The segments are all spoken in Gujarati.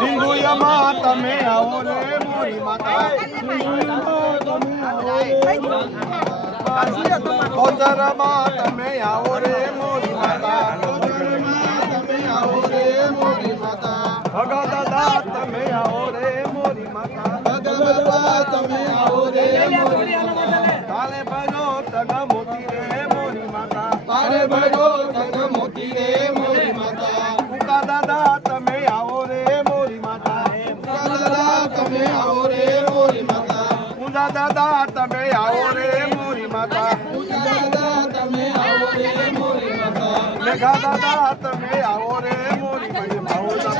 સિંધુયામાં તમે આવો રે મોરી માતા કોતરમાં તમે આવો રે મોરી માતા તમે આવો રે મોરી માતા ભગા દાદા તમે આવો રે મોરી માતા ભગા તમે આવો રે મોરી માતા કાલે ભજો તગ મોતી રે મોરી માતા કાલે ભજો તગ મોતી રે મોરી માતા ઉકા દાદા તમે આવો રે મોરી માતા ઉકા દાદા તમે આવો રે મોરી માતા ઉંદા દાદા તમે આવો રે મોરી માતા ઉંદા દાદા તમે આવો રે મોરી માતા મેઘા દાદા તમે આવો રે મોરી માતા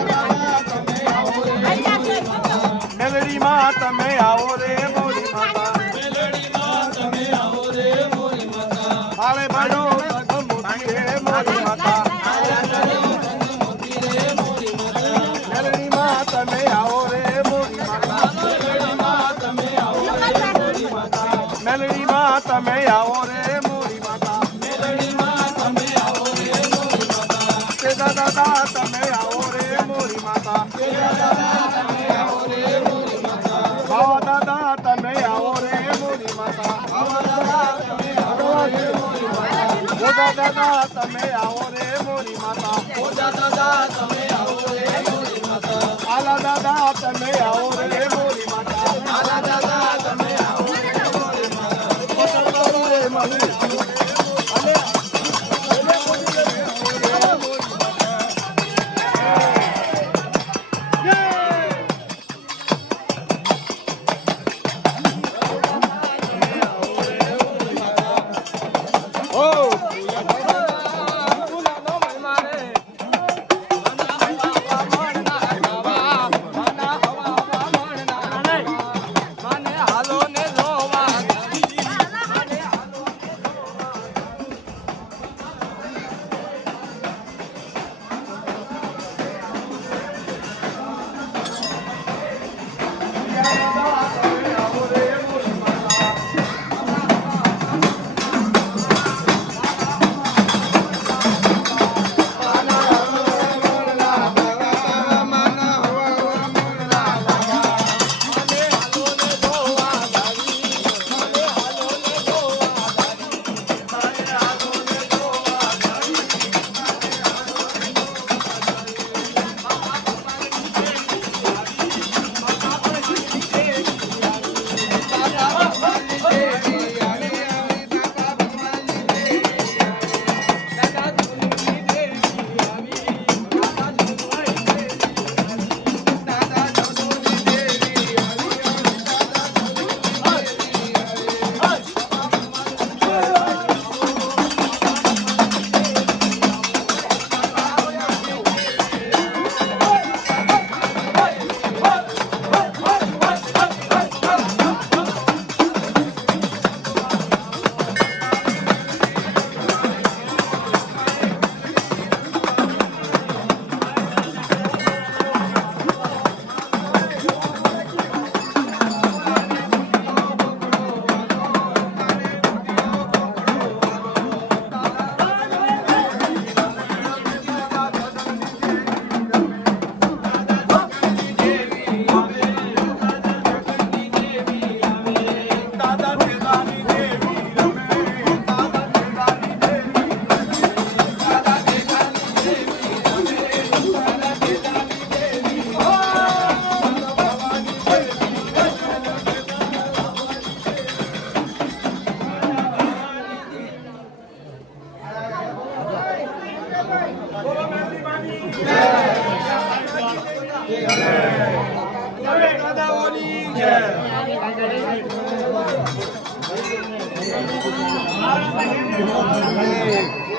મેલડી માં તમે આવો રે મોરી માતા મેલડી માં તમે આવો રે મોરી માતા આલે બડો તગ મોતી રે મોરી માતા મેલડી માં તમે આવો રે મોરી માતા મેલડી માં તમે આવો રે મોરી માતા મેલડી માં તમે આવો રે મોરી માતા મેલડી માં તમે આવો રે મોરી માતા કે દાદા તમે આવો રે મોરી માતા કે દાદા તમે આવો રે મોરી માતા બાવા દાદા તમે આવો રે મોરી માતા બાવા દાદા તમે આવો રે મોરી માતા ઓજા દાદા તમે આવો રે મોરી માતા ઓજા દાદા તમે આવો રે મોરી માતા આલા દાદા તમે આવો રે મોરી માતા આલા દાદા તમે આવો રે મોરી માતા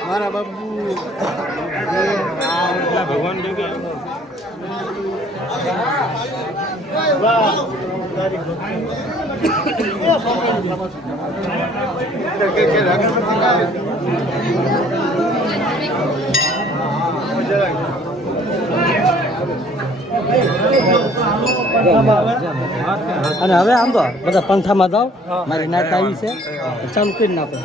મારા બાપુ ભગવાન અને હવે આમ તો બધા પંખામાં જાઓ મારી નાટ આવી છે ચાલુ કરી નાખો.